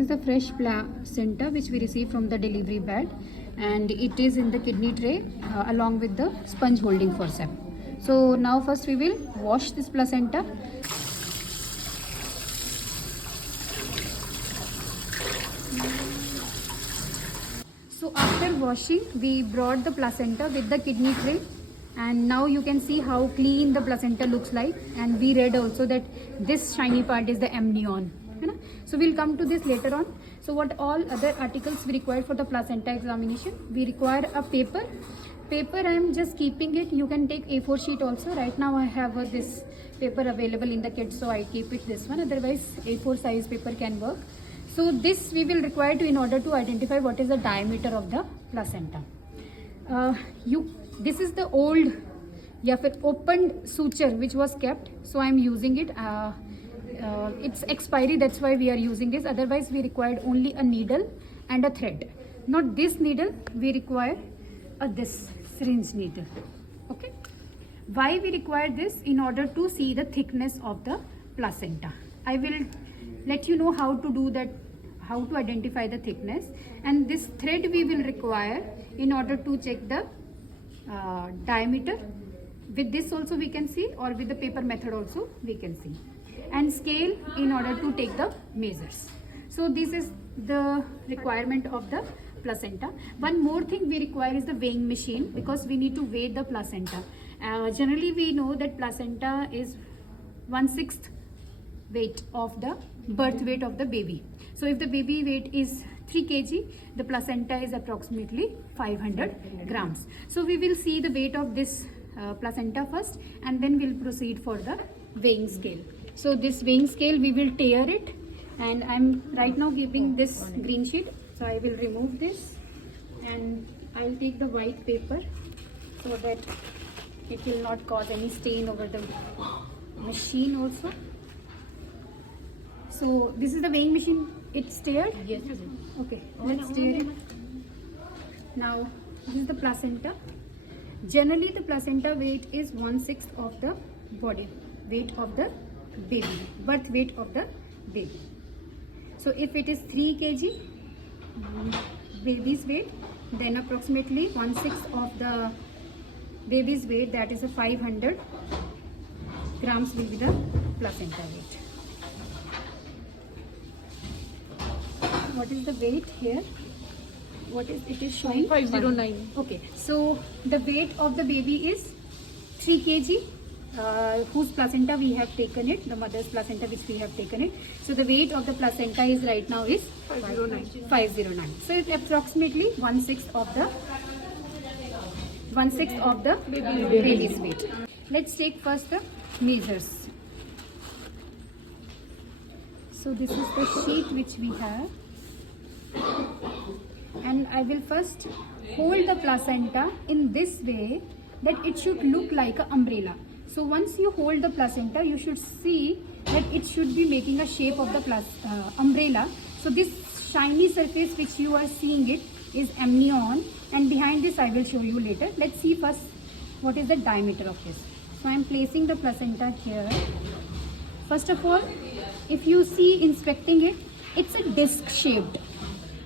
This is the fresh placenta which we received from the delivery bed, and it is in the kidney tray along with the sponge holding forceps. So now first we will wash this placenta. So after washing, we brought the placenta with the kidney tray, and now you can see how clean the placenta looks like. And we read also that this shiny part is the amnion. So we'll come to this later on. So what all other articles we require for the placenta examination? We require a paper. Paper I am just keeping it. You can take A4 sheet also. Right now I have this paper available in the kit, so I keep it this one. Otherwise A4 size paper can work. So this we will require in order to identify what is the diameter of the placenta. This is the old opened suture which was kept, so I am using it. It's expiry, that's why we are using this. Otherwise we required only a needle and a thread. Not this needle, we require this syringe needle. Okay. Why we require this? In order to see the thickness of the placenta. I will let you know how to do that, how to identify the thickness. And this thread we will require in order to check the diameter. With this also we can see, or with the paper method also we can see. And scale in order to take the measures. So this is the requirement of the placenta. One more thing we require is the weighing machine, because we need to weigh the placenta. Generally we know that placenta is 1/6 weight of the birth weight of the baby. So if the baby weight is 3 kg, the placenta is approximately 500 grams. So we will see the weight of this placenta first, and then we'll proceed for the weighing scale. So this weighing scale, we will tear it, and I'm right now keeping this green sheet. So I will remove this, and I'll take the white paper so that it will not cause any stain over the machine also. So this is the weighing machine. It's teared? Yes. Okay, let's tear it. Now this is the placenta. Generally the placenta weight is 1/6 of the body weight of the baby, birth weight of the baby. So if it is 3 kg baby's weight, then approximately 1/6 of the baby's weight, that is a 500 grams, will be the placenta weight. What is the weight here? What is it is showing? 509. Okay, so the weight of the baby is 3 kg, whose placenta we have taken it, the mother's placenta which we have taken it. So the weight of the placenta is right now is 509. So it's approximately 1/6 of the baby's weight. Let's take first the measures. So this is the sheet which we have, and I will first hold the placenta in this way that it should look like an umbrella. So once you hold the placenta, you should see that it should be making a shape of the umbrella. So this shiny surface which you are seeing it is amnion, and behind this I will show you later. Let's see first what is the diameter of this. So I am placing the placenta here. First of all, if you see inspecting it, it's a disc shaped.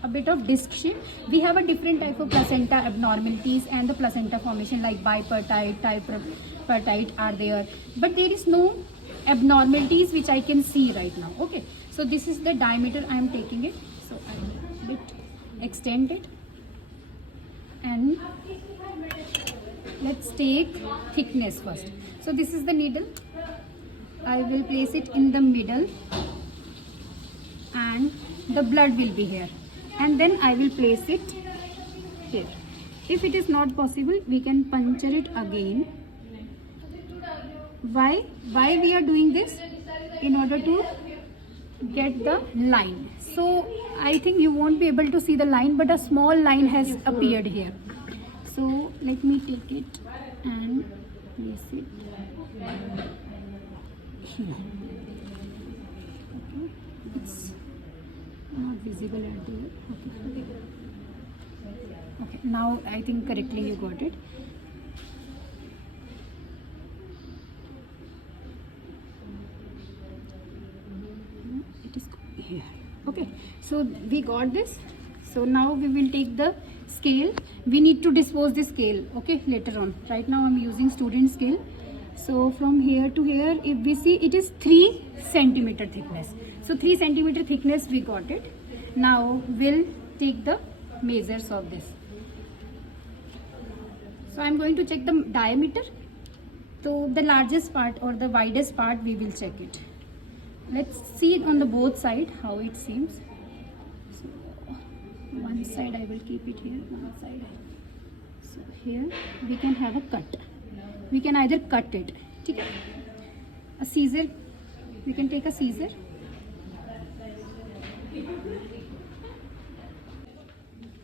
A bit of disc shape. We have a different type of placenta abnormalities and the placenta formation, like bipartite, tripartite are there, but there is no abnormalities which I can see right now. Okay, so this is the diameter I am taking it. So I will bit extend it, and let's take thickness first. So this is the needle. I will place it in the middle, and the blood will be here, and then I will place it here. If it is not possible, we can puncture it again. Why we are doing this? In order to get the line. So I think you won't be able to see the line, but a small line has appeared here. So let me take it and place it here. Okay, it's not visible at the okay, now I think correctly you got it. It is here. Okay, so So we got this. So now we will take the scale. We need to dispose the scale, okay, later on. Right now I'm using student scale. So from here to here, if we see, it is 3 centimeter thickness. So 3 centimeter thickness we got it. Now we'll take the measures of this. So I'm going to check the diameter. So the largest part or the widest part we will check it. Let's see it on the both side how it seems. So one side I will keep it here, one side. So here we can have a cut. We can either cut it. Okay? A scissor. We can take a scissor.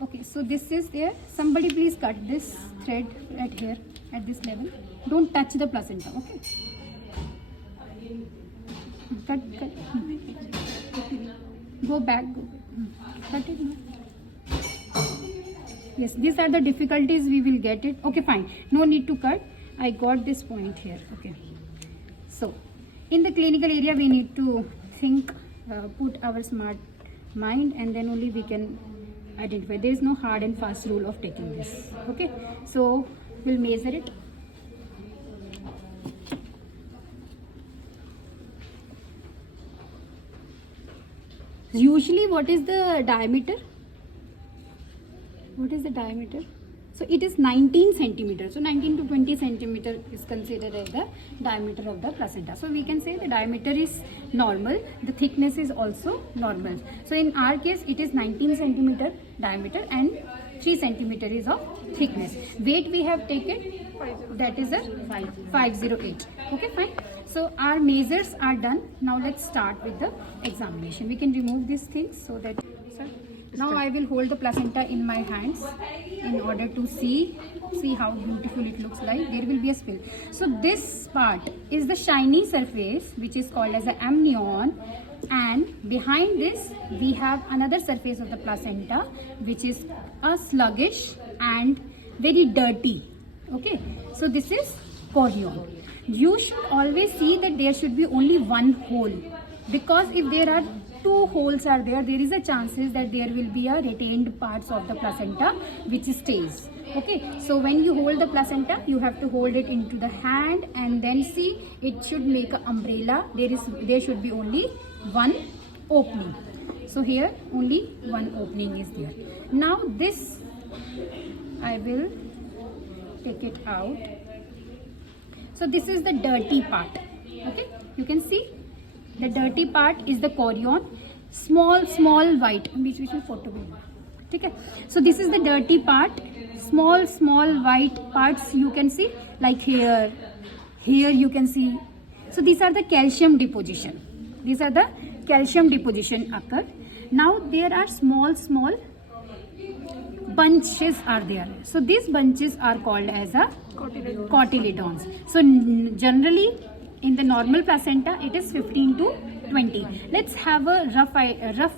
Okay, so this is there. Somebody please cut this thread at here, at this level. Don't touch the placenta, okay? Cut. Go back. Cut it now. Yes, these are the difficulties we will get it. Okay, fine. No need to cut. I got this point here. Okay. So, in the clinical area, we need to think, put our smart mind, and then only we can identify. There is no hard and fast rule of taking this. Okay. So, we'll measure it. Usually, what is the diameter? What is the diameter? So it is 19 centimeters. So 19 to 20 centimeter is considered as the diameter of the placenta. So we can say the diameter is normal. The thickness is also normal. So in our case, it is 19 centimeter diameter and 3 centimeter is of thickness. Weight we have taken, that is a 508. Okay, fine. So our measures are done. Now let's start with the examination. We can remove these things so that, sir. Now I will hold the placenta in my hands in order to see how beautiful it looks like. There will be a spill. So this part is the shiny surface which is called as the amnion, and behind this we have another surface of the placenta which is a sluggish and very dirty. Okay, so this is chorion. You should always see that there should be only one hole, because if there are 2 holes are there is a chances that there will be a retained parts of the placenta which stays. Okay, so when you hold the placenta, you have to hold it into the hand and then see it should make an umbrella. There should be only one opening. So here only one opening is there. Now this I will take it out. So this is the dirty part. Okay, you can see the dirty part is the chorion, small white. Okay, so this is the dirty part, small white parts you can see, like here you can see. So these are the calcium deposition. These are the calcium deposition occur. Now there are small bunches are there. So these bunches are called as a cotyledons. So generally in the normal placenta, it is 15 to 20. Let's have a rough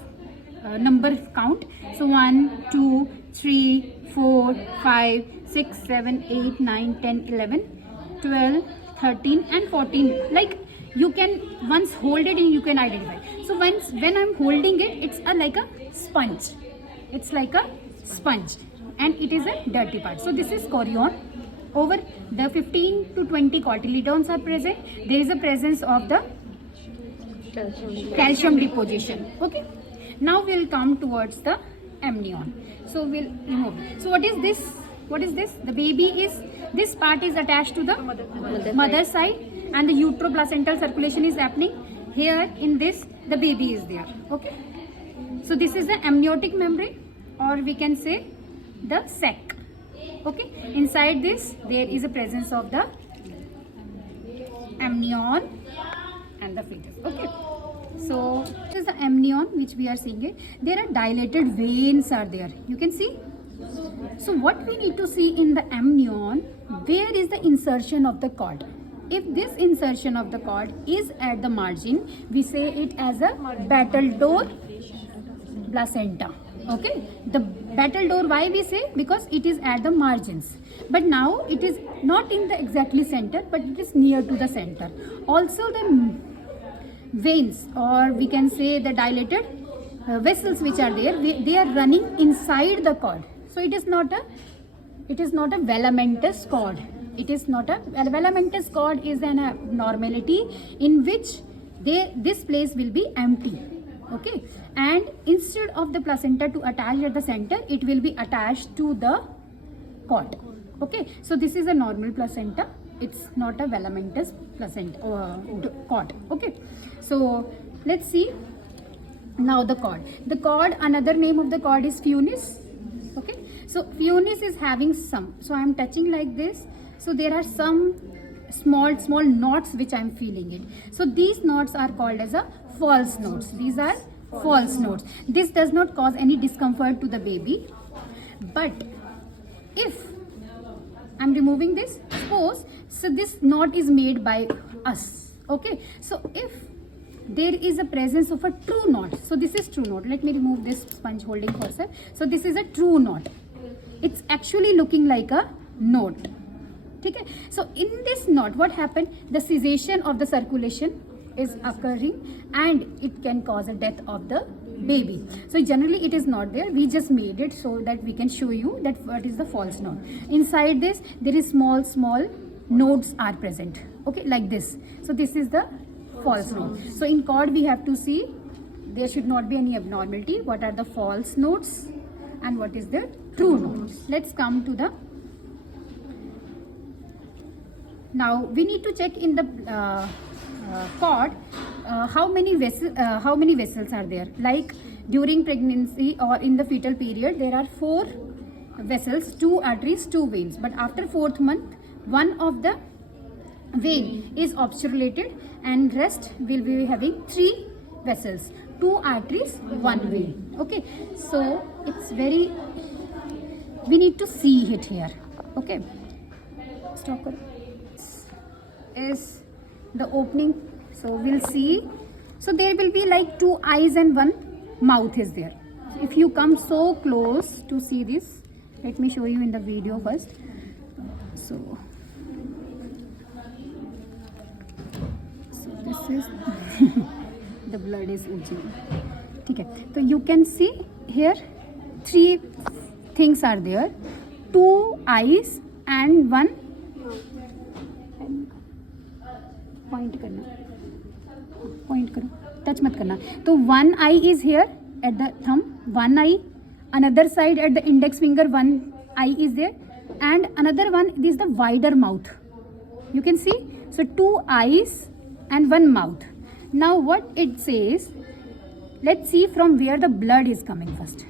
number count. So 1, 2, 3, 4, 5, 6, 7, 8, 9, 10, 11, 12, 13 and 14. Like you can once hold it and you can identify. So when I'm holding it, it's like a sponge. It's like a sponge and it is a dirty part. So this is chorion. Over the 15 to 20 cotyledons are present. There is a presence of the calcium deposition. Okay. Now we'll come towards the amnion. So we'll remove. So what is this? What is this? The baby is, this part is attached to the mother side and the uteroplacental circulation is happening. Here in this, the baby is there. Okay. So this is the amniotic membrane, or we can say the sac. Okay, inside this there is a presence of the amnion and the fetus. Okay, so this is the amnion which we are seeing it. There are dilated veins are there. You can see. So what we need to see in the amnion, where is the insertion of the cord? If this insertion of the cord is at the margin, we say it as a battledore placenta. Okay, the battledore, why we say? Because it is at the margins, but now it is not in the exactly center, but it is near to the center. Also the veins, or we can say the dilated vessels which are there, they are running inside the cord. So it is not a velamentous cord. It is not a velamentous cord is an abnormality in which this place will be empty. Okay, and instead of the placenta to attach at the center, it will be attached to the cord. Okay, so this is a normal placenta. It's not a velamentous placenta cord. Okay, so let's see now the cord. The cord, another name of the cord is funis. Okay, so funis is having some. So I am touching like this. So there are some small knots which I am feeling it. So these knots are called as a false knots. These are false knots. This does not cause any discomfort to the baby. But if I'm removing this, suppose, so this knot is made by us. Okay, so if there is a presence of a true knot, so this is true knot. Let me remove this sponge holding cursor. So this is a true knot. It's actually looking like a knot. Okay, so in this knot, what happened? The cessation of the circulation is occurring and it can cause a death of the baby. So generally it is not there. We just made it so that we can show you that what is the false knot. Inside this, there is small nodes are present. Okay, like this. So this is the false knot. So in cord we have to see there should not be any abnormality. What are the false nodes and what is the true nodes? Let's come to the. Now we need to check in the cord how many vessels are there. Like during pregnancy or in the fetal period, there are 4 vessels, 2 arteries, 2 veins. But after 4th month, one of the vein is obstructed and rest will be having 3 vessels, 2 arteries, 1 vein. Okay, so it's very, we need to see it here. Okay, stop. Is the opening, so we'll see. So there will be like 2 eyes and 1 mouth is there. So if you come so close to see this, let me show you in the video first. So this is the blood is oozing. Okay, so you can see here 3 things are there, 2 eyes and 1 point करो, touch मत करना. तो 1 eye is here at the thumb, 1 eye, another side at the index finger 1 eye is there, and another one is the wider mouth. You can see, so 2 eyes and 1 mouth. Now what it says, let's see from where the blood is coming first.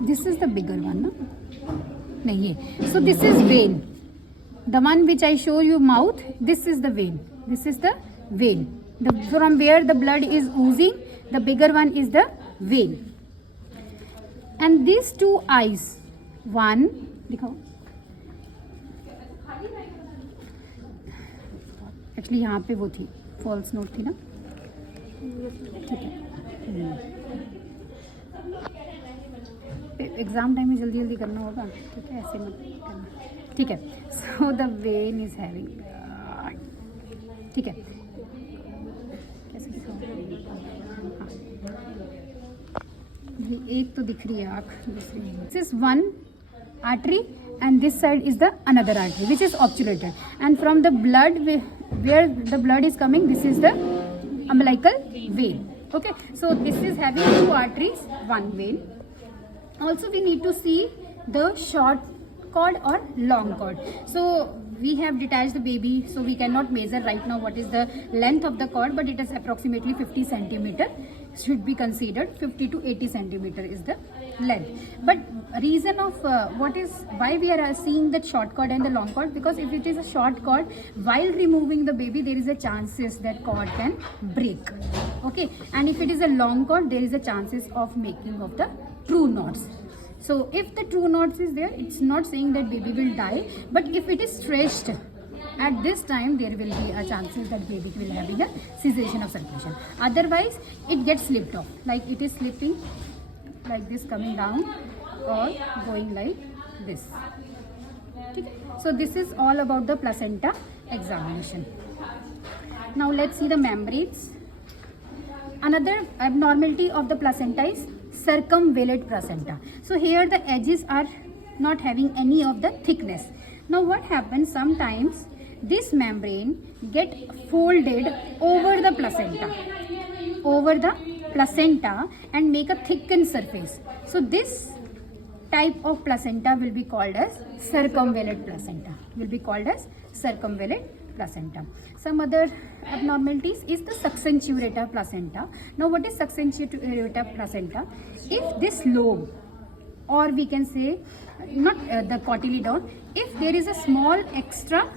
This is the bigger one, no? Nahi. So this is vein. The one which I show you mouth, this is the vein. This is the vein. From where the blood is oozing, the bigger one is the vein. And these 2 eyes, one, दिखाओ. Actually यहाँ पे वो थी, false note थी ना? ठीक है. Exam time में जल्दी जल्दी करना होगा, ठीक है, ऐसे मत करना, ठीक है. So the when is having, ठीक है, कैसे एक तो दिख रही है आँख, दूसरी this is 1 artery and this side is the another artery which is obturated, and from the blood where the blood is coming, this is the umbilical vein. Okay, so this is having 2 arteries, 1 vein. Also we need to see the short cord or long cord. So we have detached the baby, so we cannot measure right now what is the length of the cord, but it is approximately 50 centimeter, should be considered 50 to 80 centimeter is the length. But reason of why we are seeing that short cord and the long cord, because if it is a short cord, while removing the baby there is a chances that cord can break. Okay, and if it is a long cord, there is a chances of making of the true knots. So if the true knots is there, it's not saying that baby will die, but if it is stretched at this time, there will be a chances that baby will having a cessation of circulation. Otherwise it gets slipped off, like it is slipping like this, coming down or going like this. So this is all about the placenta examination. Now let's see the membranes. Another abnormality of the placenta is circumvallate placenta. So here the edges are not having any of the thickness. Now what happens, sometimes this membrane get folded over the placenta and make a thickened surface. So this type of placenta will be called as circumvallate placenta. Some other abnormalities is the succensurata placenta. Now what is succensurata placenta? If this lobe, or we can say not the cotyledon, if there is a small extra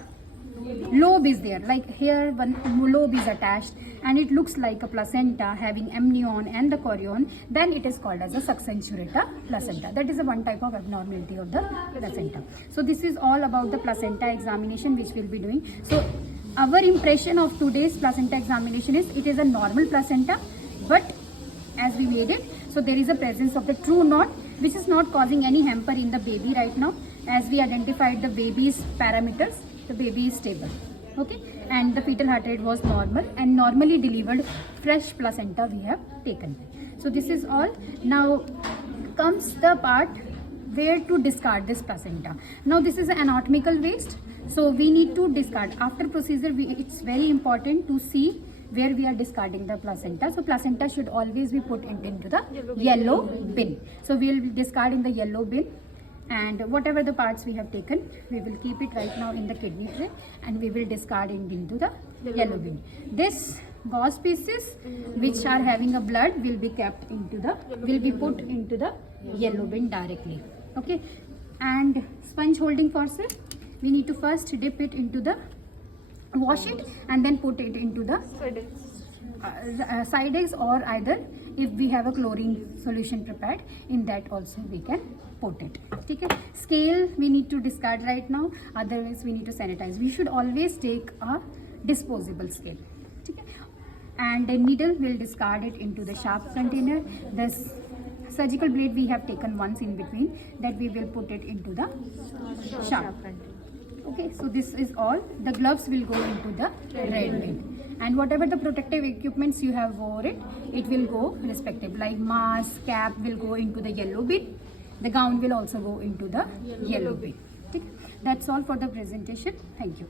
lobe is there, like here one lobe is attached and it looks like a placenta having amnion and the chorion, then it is called as a succensurata placenta. That is a one type of abnormality of the placenta. So this is all about the placenta examination which we'll be doing. So our impression of today's placenta examination is it is a normal placenta, but as we made it, so there is a presence of the true knot which is not causing any hamper in the baby right now. As we identified the baby's parameters, the baby is stable, okay, and the fetal heart rate was normal, and normally delivered fresh placenta we have taken. So this is all. Now comes the part where to discard this placenta. Now this is an anatomical waste, so we need to discard after procedure. It's very important to see where we are discarding the placenta. So placenta should always be put into the yellow bin. So we will discard in the yellow bin, and whatever the parts we have taken, we will keep it right now in the kidney tray and we will discard it into the yellow bin. This gauze pieces which are having a blood will be kept into the, will be put into the yellow bin directly, okay. And sponge holding faucet, we need to first dip it into the, wash it and then put it into the side eggs, or either if we have a chlorine solution prepared, in that also we can put it, okay. Scale we need to discard right now, otherwise we need to sanitize. We should always take a disposable scale, okay. And the needle will discard it into the sharp container. This surgical blade we have taken once in between, that we will put it into the sharp. Okay, so this is all. The gloves will go into the red bin, and whatever the protective equipments you have wore it will go respective, like mask, cap will go into the yellow bin. The gown will also go into the yellow bin. Okay. That's all for the presentation. Thank you.